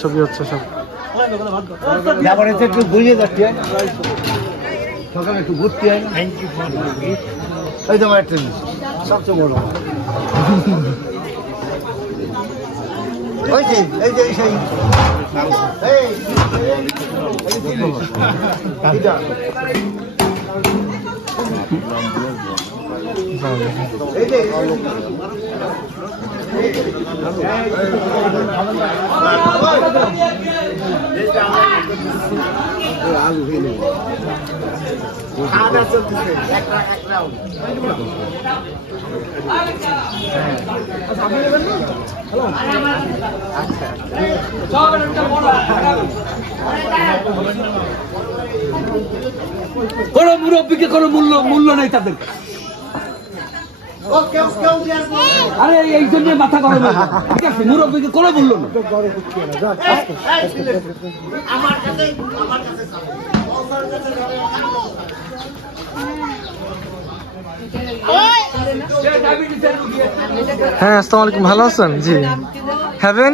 ছবি হচ্ছে সব। একটু ঘুরিয়ে যাচ্ছি, সকালে একটু ঘুরতে হয় না। এই তো আমার একটা সবচেয়ে বড় ওই যে এই যে সেই খাওয়া চলতেছে কোন মুরব্বীকে কোনো মূল্য নেই তাদের। আরে এই জন্য মাথা গরম হয়ে যায়। ঠিক আছে, মুরব্বীকে কোনো মূল্য নেই। হ্যাঁ, আসসালামু আলাইকুম, ভালো আছেন? জি, হ্যাভেন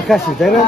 আকাশি, তাই না?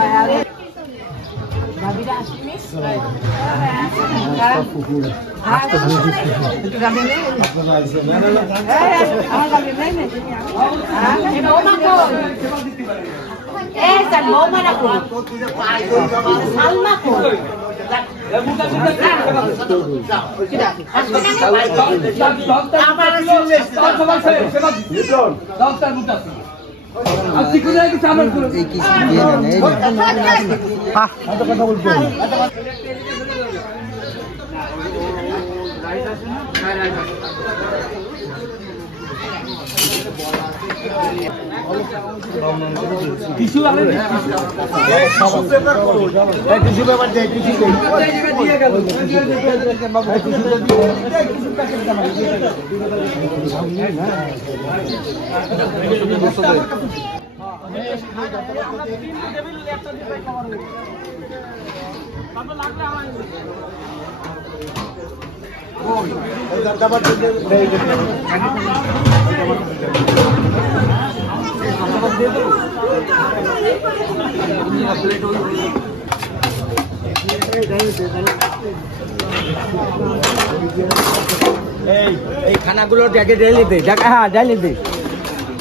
এই খানাগুলো জায়গায় ঢেলে দে, হ্যাঁ ঢেলে দে,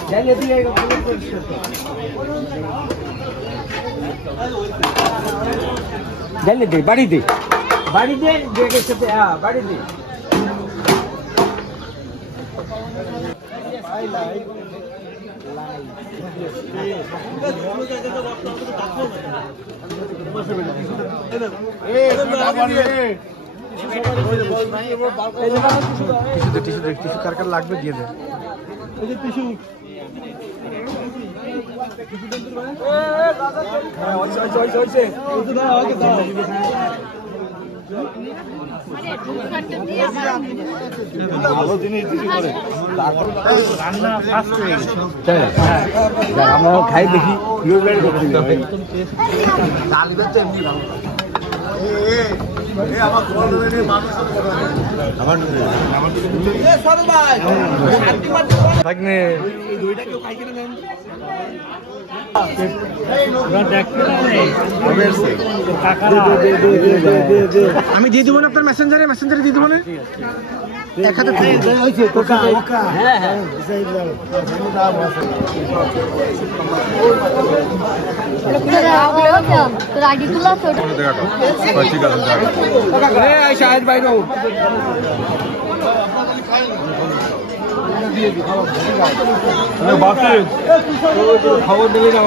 ঢেলে দিয়ে ঢেলে দে, বাড়ি দে, বাড়ি দে, জায়গার সাথে, হ্যাঁ বাড়ি দে। টিস্যু কার কার লাগবে দিয়ে দেয়। ভালো জিনিস আমরা খাই দেখি আমি দিয়ে দিব না আপনার মেসেঞ্জারে দিয়ে দিব না। এক হাতে খবর দিবি না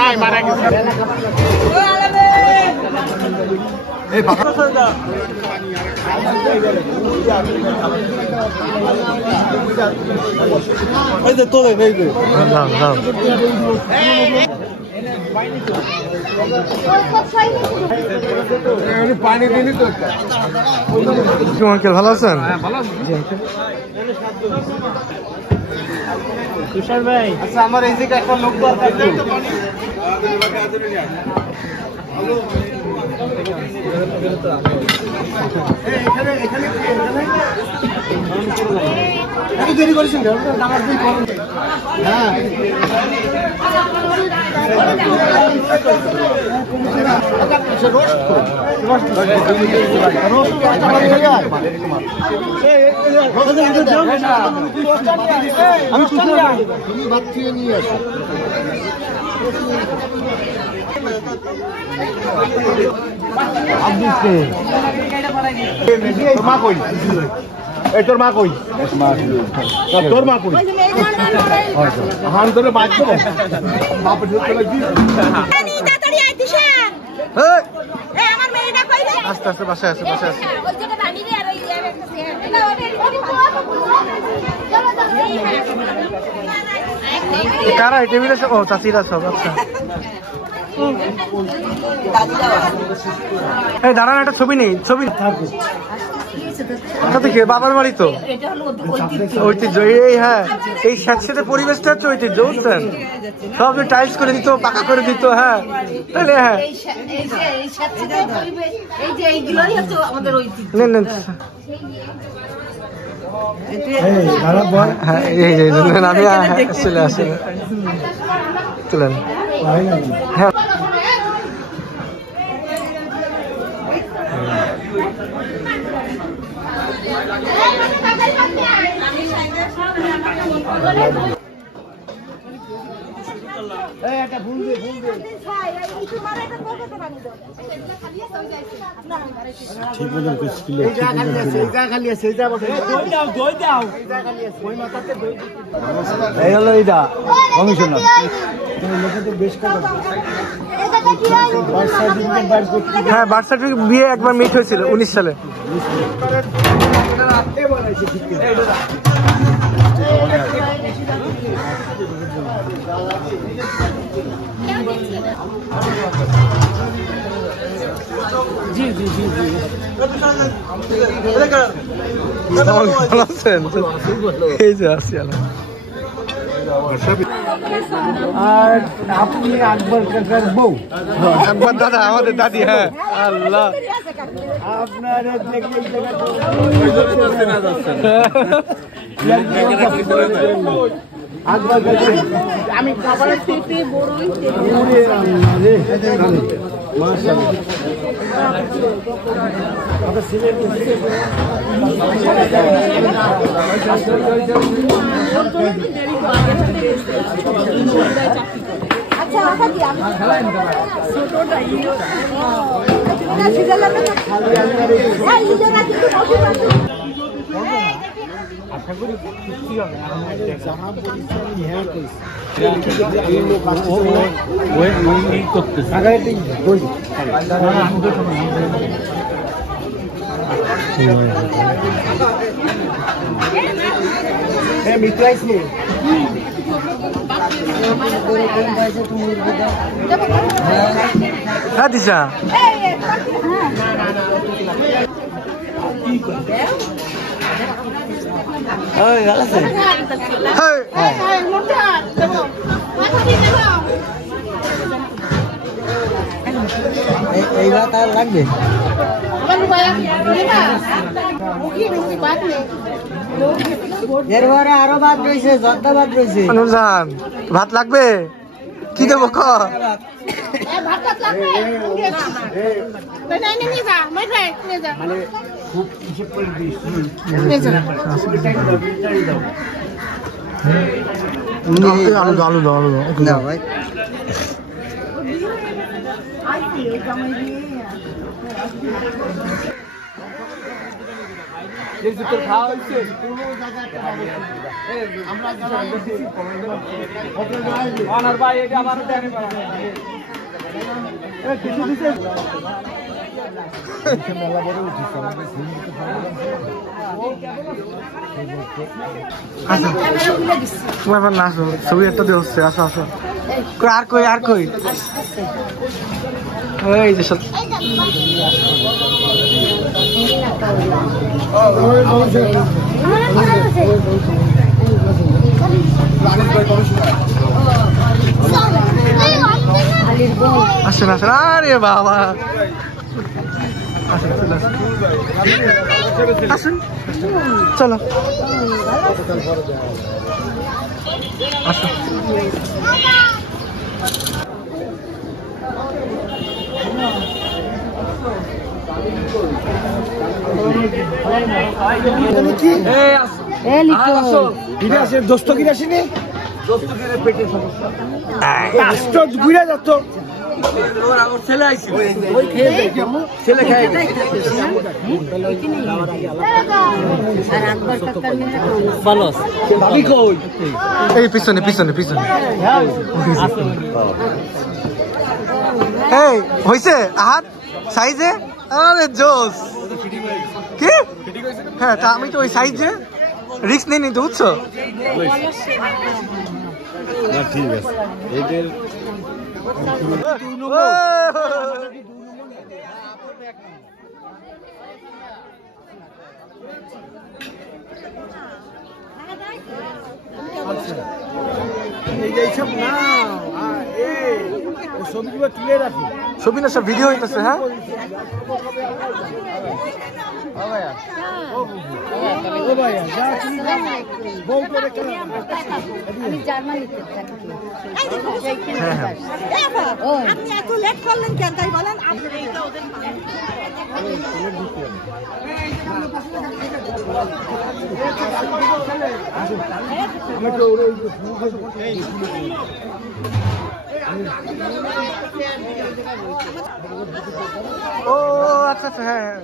নাই মারা গেছে পানি দিলি তো ভালো আছেন? তুষার ভাই, আচ্ছা আমার এই দিকে একটা লোক দরকার। দেরি করেছেন হ্যাঁ তুমি ভাত খেয়ে নিয়ে আসো। মা কই? এই তোর মা কই? তোর মা কই? হান ধরে বাঁচতে আস্তে আস্তে বাসায় আছে বাসায় আছে। কারা টেবিলে সব? ও চাচিরা সব। আচ্ছা এই দাঁড়ান, একটা ছবি নেই। ছবি থেকে বাবার বাড়ি তো ঐতিহ্য। এই হ্যাঁ, এই স্যাঁতস্যাঁতে পরিবেশটা হচ্ছে ঐতিহ্য, বুঝছেন? সব টাইলস করে দিত, পাকা করে দিত। হ্যাঁ তাহলে হ্যাঁ আমি চলে আসে তুলেন। হ্যাঁ ঠিক মতন করছিল। এই হলো এইটা কমিশনার। হ্যাঁ বার্থ সার্টিফিকেট বিয়ে একবার মিট হয়েছিল 19 সালে। জি জি জি জি ভালো আছেন? এই যে আসি। আর আপনি আকবর কাকার বউ? আকবর দাদা, আমাদের দাদি। হ্যাঁ আল্লাহ আপনার আমি খাবারের পেটে বড়ই আশা করি কি হবে হ্যাঁ দিশা এইবার তার লাগবে এরপরে আরো ভাত রয়েছে, যত ভাত রয়েছে। অনুজান ভাত লাগবে? কি দেবো? মানে খুব হিসেব করে দিস আলু দাও ভাই খাওয়া হয়েছে অনার ভাই এটা আমার তোমার এবার না আসো ছবি একটা দিয়ে হচ্ছে আসো আসো আর কই এই যে আসেন আরে বাবা আসুন চলো আসো দোস্তগিরি আসেনি দোস্তগিরের পেটের সমস্যা ঘুরে যাচ্ছ ছেলে আইছে ছেলে খায় ভালো ভাবি কই এই পিছনে এই হইছে হাত সাইজে আরে জোস কি হ্যাঁ তা আমি তো ওই সাইজে রিস্ক নেই তো বুঝছো ঠিক আছে এদের ছবিগুলো তুলে রাখি ছবি না সব ভিডিও হইতেছে হ্যাঁ আপনি এত লেট করলেন কেন তাই বলেন ও আচ্ছা আচ্ছা হ্যাঁ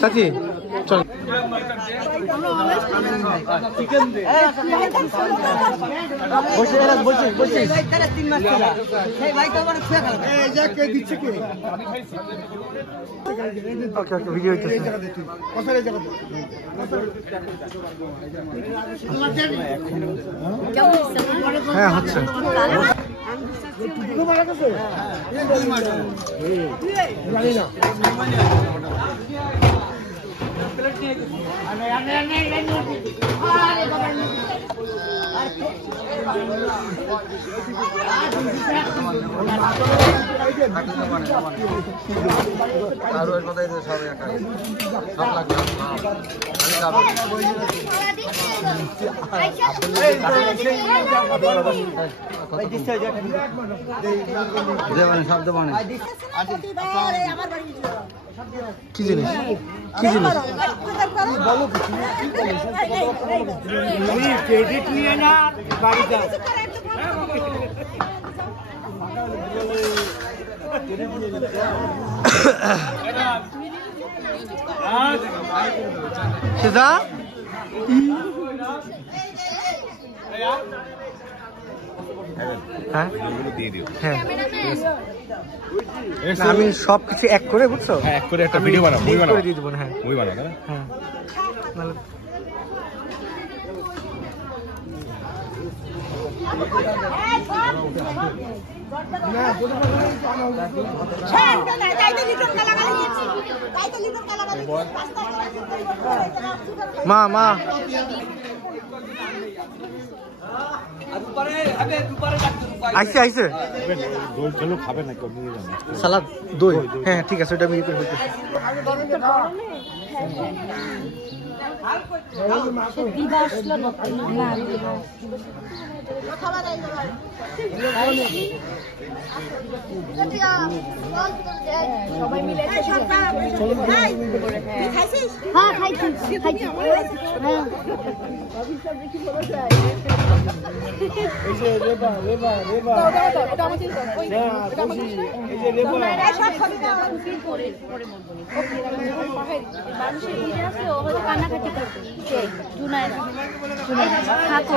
সাথী চল ওকে ওকে ভিডিও হইতেছে হ্যাঁ হচ্ছে কি জিনিস ক্রেডিট নিয়ে না বাড়িতে সেদা হ্যাঁ হ্যাঁ আমি সবকিছু এক করে বুঝছো এক করে একটা ভিডিও বানাবো মুভি বানাবো দিয়ে দেবো হ্যাঁ মুভি বানাবো হ্যাঁ মা মা আইসে আইসে সালাদ দই হ্যাঁ ঠিক আছে ওটা আমি করে ফেলতেছি সবাই মিলে খাইছিস? হ্যাঁ খাইছি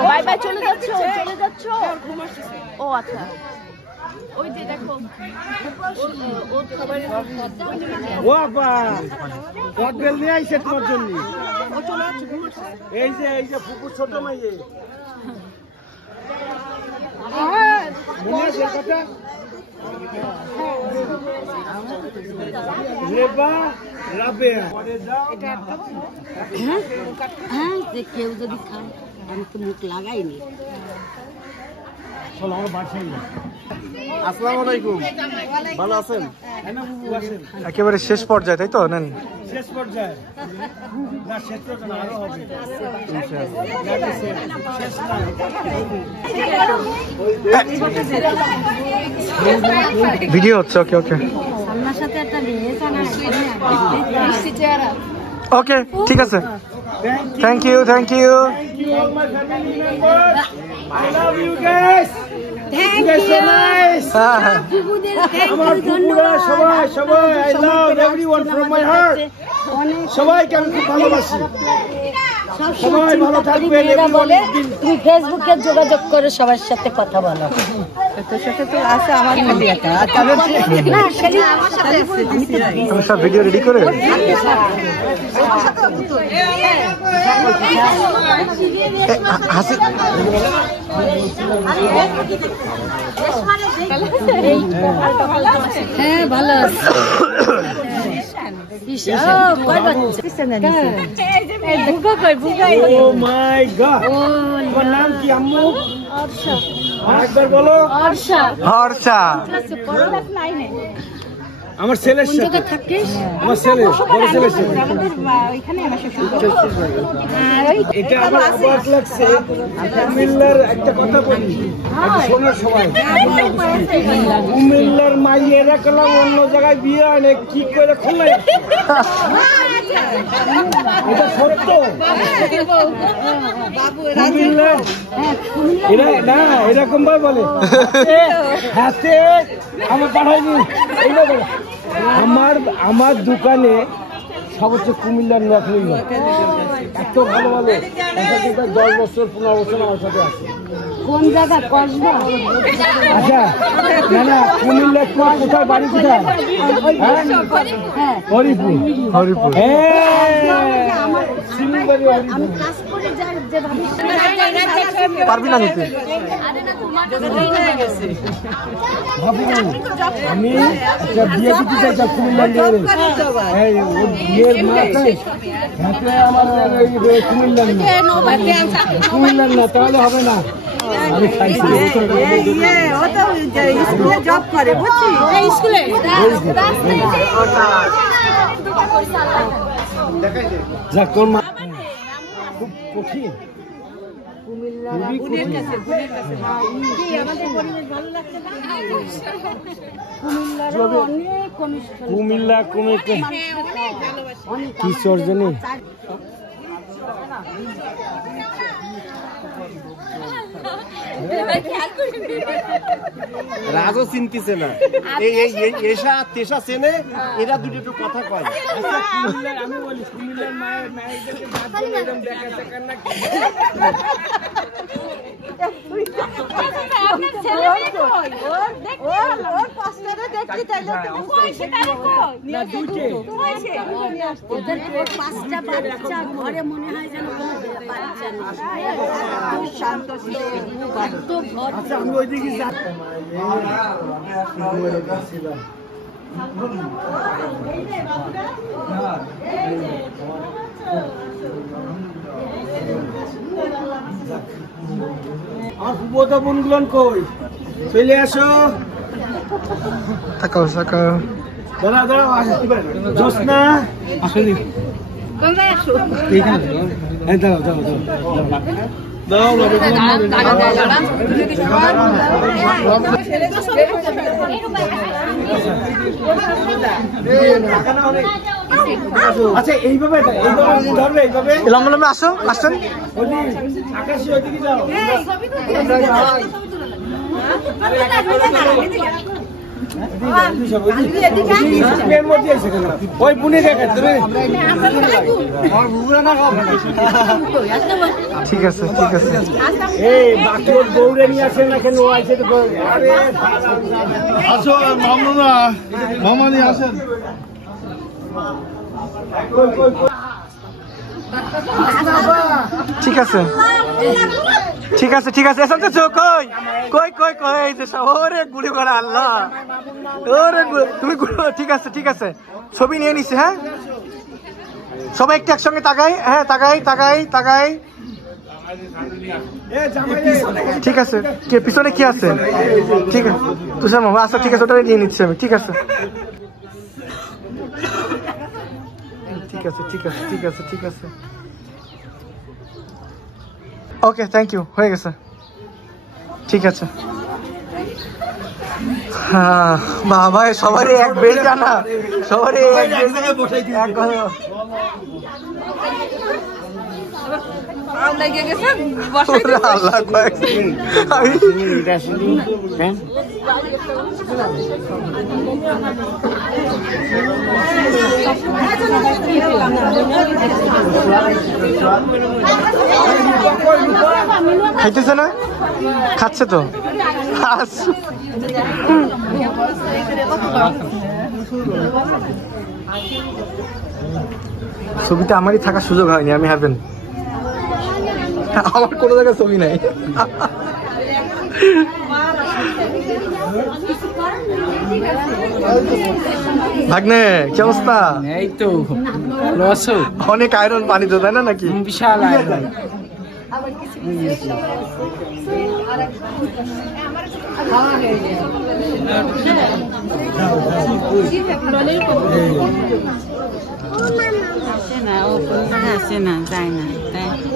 বাই বাই চলে যাচ্ছ ও আচ্ছা ওই যে দেখো এই যে ফুকুর ছোট মাইয়ে কেউ যদি খায় আমি তো মুখ লাগাইনি আসসালামু আলাইকুম ভালো আছেন একেবারে শেষ পর্যায়ে তাই তো নেন শেষ পর্যায়ে না শেষ পর্যায়ে আরো হবে ভিডিও হচ্ছে ওকে ওকে আপনার সাথে একটা ওকে ঠিক আছে thank you I love you guys. Thank you so nice. আমার পুরা সবাই I love everyone from my heart. সবাইকে আমি খুব ভালোবাসি। সবাই ভালো থাকবেন। তুমি ফেসবুকে যোগাযোগ করে সবার সাথে কথা বলো। তোর সাথে তো আছে আমার মিডিয়াটা। না খালি আমার সাথে আমি সব ভিডিও রেডি করে হাসি হ্যাঁ ভালো Oh my God! তোমার নাম কি আম্মু? একবার বলো। হর্ষা আমার ছেলের সাথে আমার ছেলে বড় ছেলের সাথে এটা আমার অবাক লাগছে কুমিল্লার একটা কথা বলি শোনার সবাই কুমিল্লার মাইয়েরা কলাম অন্য জায়গায় বিয়ে হয় না কি করে খুললে এটা সত্য কুমিল্লার এরা না এরকম ভাবে বলে হাতে আমার পাঠাইনি এইটা বলে আমার দোকানে সব হচ্ছে কুমিল্লার নকলি এত ভালো 10 বছর 15 বছর আমার সাথে আছে কোন জায়গা কসবা আচ্ছা না কুমিল্লার তোমার কোথায় বাড়ি কোথায় হরিপুর আমি কাজ করে যাই যে পারবি না নিতে আমি একটা বিয়ে দিতে চাই কুমিল্লার বিয়ের মাথায় হাতে আমার কুমিল্লার না তাহলে হবে না আমি খাইছি জব করে বুঝছি স্কুলে যাক তোর মা খুব কঠিন কুমিল্লা কি সর্জনী রাজও চিনতেছে না এসা তেসা চেনে এরা দুটো একটু কথা কয় আমি বলি কুমিল্লার মায়ের দেখাতে না ঘরে মনে হয় যেন আচ্ছা আমি ওইদিকে যাই। আমার ফুফুতো বোনগুলো কই? চলে আসো। তাকাও তাকাও। দাঁড়াও দাঁড়াও, জোসনা আসেনি। এইখানে এই দাঁড়াও দাঁড়াও দাঁড়াও আচ্ছা এইভাবে ধরবে, এইভাবে লম্বা লম্বা আসো, আসেন। আকাশে ওইদিকে যাও। ওই বুনে দেখে ঠিক আছে ঠিক আছে। এই বাকি ওর বউরে নিয়ে আসেন না কেন? আছে তো আসো মামুনা, মামানি আসেন। ঠিক আছে ঠিক আছে ঠিক আছে। এসব তো কই কই কই কই যে ওরে গুড়ি গড়া আল্লাহ, ওরে তুমি ঠিক আছে ঠিক আছে। ছবি নিয়ে নিছি। হ্যাঁ সবাই একটু একসঙ্গে তাকাই। হ্যাঁ তাকাই তাকাই তাকাই। ঠিক আছে। কে পিছনে কি আছে? ঠিক আছে তুষার মামা। আচ্ছা ঠিক আছে, ওটা নিয়ে নিচ্ছি আমি। ঠিক আছে ঠিক আছে ঠিক আছে ঠিক আছে ঠিক আছে। ওকে থ্যাংক ইউ, হয়ে গেছে। ঠিক আছে। হ্যাঁ বাবা সবারই এক বেল্ট আনা, সবারই এক খাইতেছে না? খাচ্ছে তো। ছবিতে আমারই থাকার সুযোগ হয়নি, আমি হ্যাভেন। আমার কোনো জায়গায় ছবি নাই। ভাগ্নে কি অবস্থা? এই তো অনেক আয়রন পানি তো, তাই না নাকি? বিশাল আয়রন।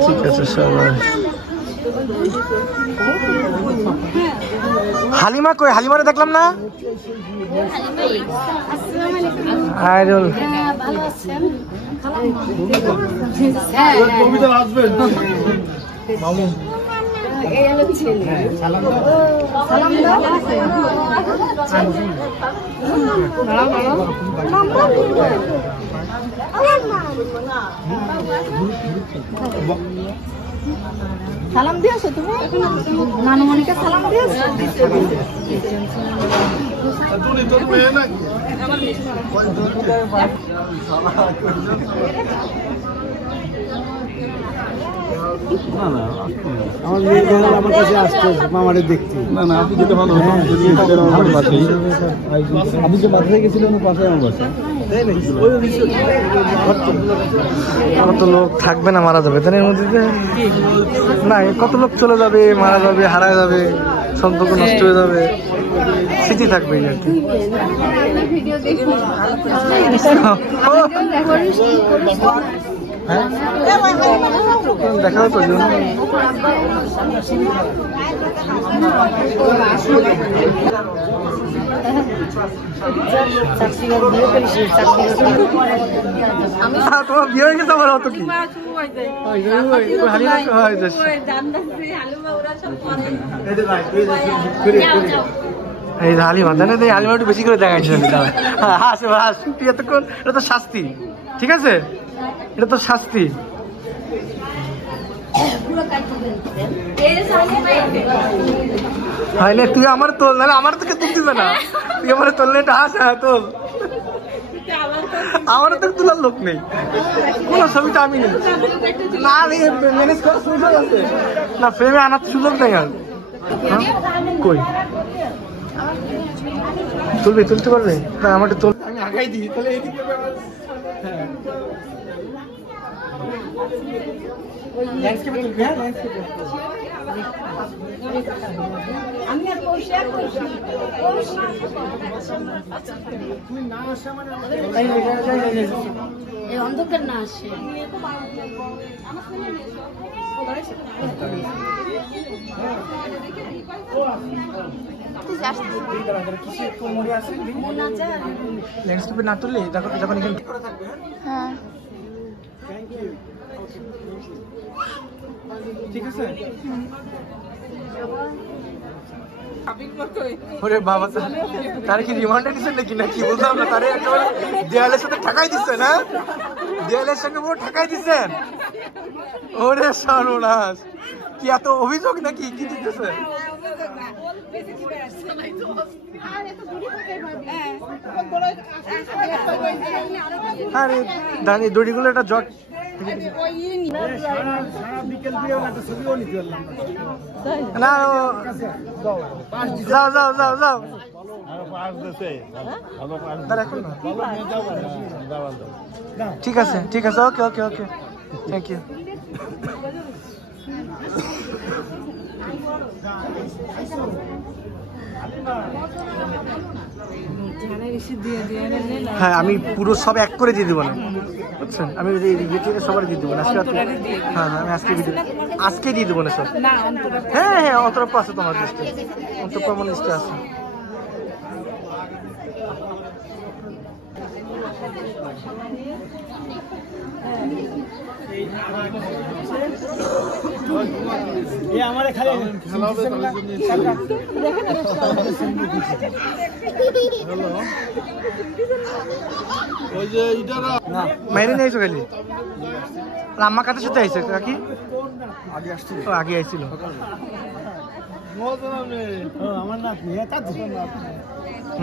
ঠিক আছে সবাই। হালিমা কই? হালিমারে দেখলাম না। আইডল কবিতার হাজবেন্ড মামু। সালাম দিয়েছো তুমি? নানুমণিকে সালাম দিয়েছো? তোর মেয়ে নাকি? আমার মেয়ে আমার কাছে আসতো মামারে দেখতে। না না আপনি যেতে ভালো হতো, আপনি যে বাসায় গেছিলেন পাশে আমার বাসা। আমার তো লোক থাকবে না, মারা যাবে। তাই এর মধ্যে না, কত লোক চলে যাবে, মারা যাবে, হারায় যাবে, সম্পর্ক নষ্ট হয়ে যাবে, স্মৃতি থাকবে আর কি। দেখা হতো তোমার বিয়ে হয়ে গেছে আমার অত কি এই হালিমা জানে তো, হালিমা একটু বেশি করে দেখাইছিলেন। হাস হাস, তুই এতক্ষণ, এটা তো শাস্তি। ঠিক আছে, এটা তো শাস্তি। হয় না, তুই আমার তোল, নাহলে আমার তোকে তুলতিস না। তুই আমার তোললে এটা হাস। হ্যাঁ তোল। আমার তো তোলার লোক নেই, কোন ছবিটা আমি নেই না, ম্যানেজ করার সুযোগ আছে না, ফ্রেমে আনার সুযোগ নেই আর। কই তুলবে, তুলতে পারবে না? আমাকে তোল, আমি আগাই দিই তাহলে এইদিকে। ল্যান্ডস্কেপে তুলবি, হ্যাঁ ল্যান্ডস্কেপে। অন্ধকার না আসে ল্যান্ডস্কেপে না তুললে যখন এখানে করে থাকবে। হ্যাঁ ঠিক আছে। ওরে বাবা, তার কি রিমান্ডে দিচ্ছেন নাকি নাকি বুঝলাম না, তারে একেবারে দেয়ালের সাথে ঠেকাই দিচ্ছে না, দেয়ালের সঙ্গে পুরো ঠেকাই দিচ্ছেন। ওরে সর্বনাশ, কি এত অভিযোগ নাকি, কি দিতেছে? আরে দাঁড়িয়ে দড়িগুলো একটা জট না, যাও যাও যাও যাও, ঠিক আছে ঠিক আছে, ওকে ওকে ওকে, থ্যাংক ইউ। হ্যাঁ আমি পুরো সব এক করে দিয়ে দেবো না, বুঝছেন? আমি সবার দিয়ে দেবো না আজকে। হ্যাঁ হ্যাঁ আমি আজকে আজকে দিয়ে দেবো না সব। হ্যাঁ হ্যাঁ অন্তরপ্প আছে তোমার লিস্টে, অন্তরপ্প আমার লিস্টে আছে। মাইরে নিয়েছো খালি আম্মা কাছে সাথে আইসে কাকি আগে আইছিল।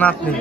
নাতনি